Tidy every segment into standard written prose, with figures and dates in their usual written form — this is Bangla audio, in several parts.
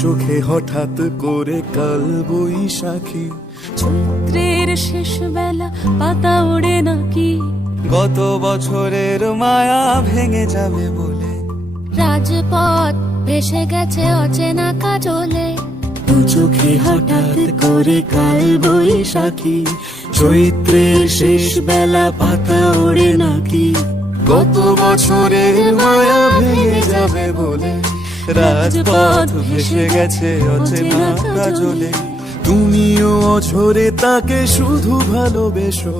চোখে হঠাৎ করে কাল বৈশাখী, চৈত্রের শেষ বেলা পাতা ওড়ে নাকি, গত বছরের মায়া ভেঙে যাবে বলে, রাজপথ ভেসে গেছে অচেনা কাজলে, দু চোখে হঠাৎ করে কাল বৈশাখী, চৈত্রের শেষ বেলা পাতা ওড়ে নাকি, গত বছরের মায়া ভেঙে যাবে বলে, রাজপথ ভেসে গেছে অচেনা কাজলে, তুমিও অঝরে তাকে শুধু ভালোবেসো।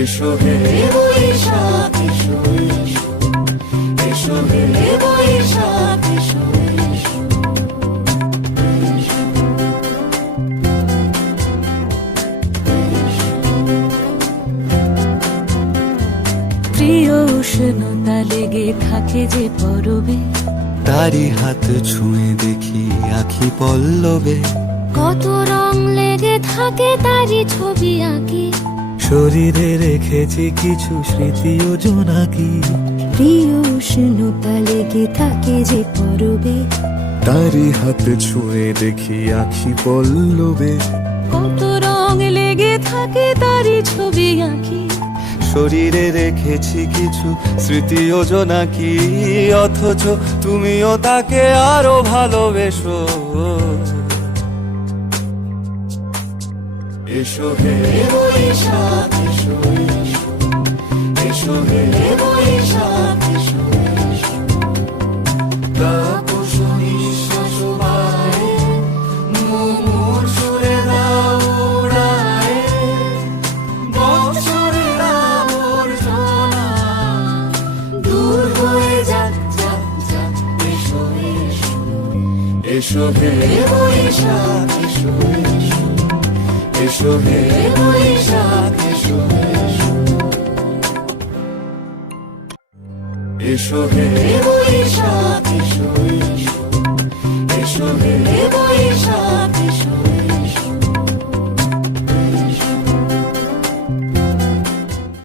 এসো হে বৈশাখ এসো, এসো হে বৈশাখ এসো। প্রিয় উষ্ণতা লেগে থাকে যে পরবে, তারি হাত ছুঁয়ে দেখি আখি পল্লবে, কত রং লেগে থাকে তারই ছবি আঁকি, শরীরে রেখেছি কিছু স্মৃতি ও জোনাকি, প্রিয় উষ্ণতা লেগে থাকে যে পরবে, তারি হাত ছুঁয়ে দেখি আখি পল্লবে, কত রং লেগে থাকে তারই ছবি আঁকি, শরীরে রেখেছি কিছু স্মৃতি ও জোনাকি, অথচ তুমিও তাকে আরো ভালোবেসো। এসো হে বৈশাখ এসো, এসো হে বৈশাখ এসো, তাপস নিঃশ্বাস বায়ে, মুমুর সুরে দাও উড়ায়ে, বৎসরের আবর্জনা দূর হয়ে যাক যাক যাক। এসো এসো, এসো হে বৈশাখ এসো, এসো হে বৈশাখ এসো, এসো হে বৈশাখ এসো, এসো হে বৈশাখ।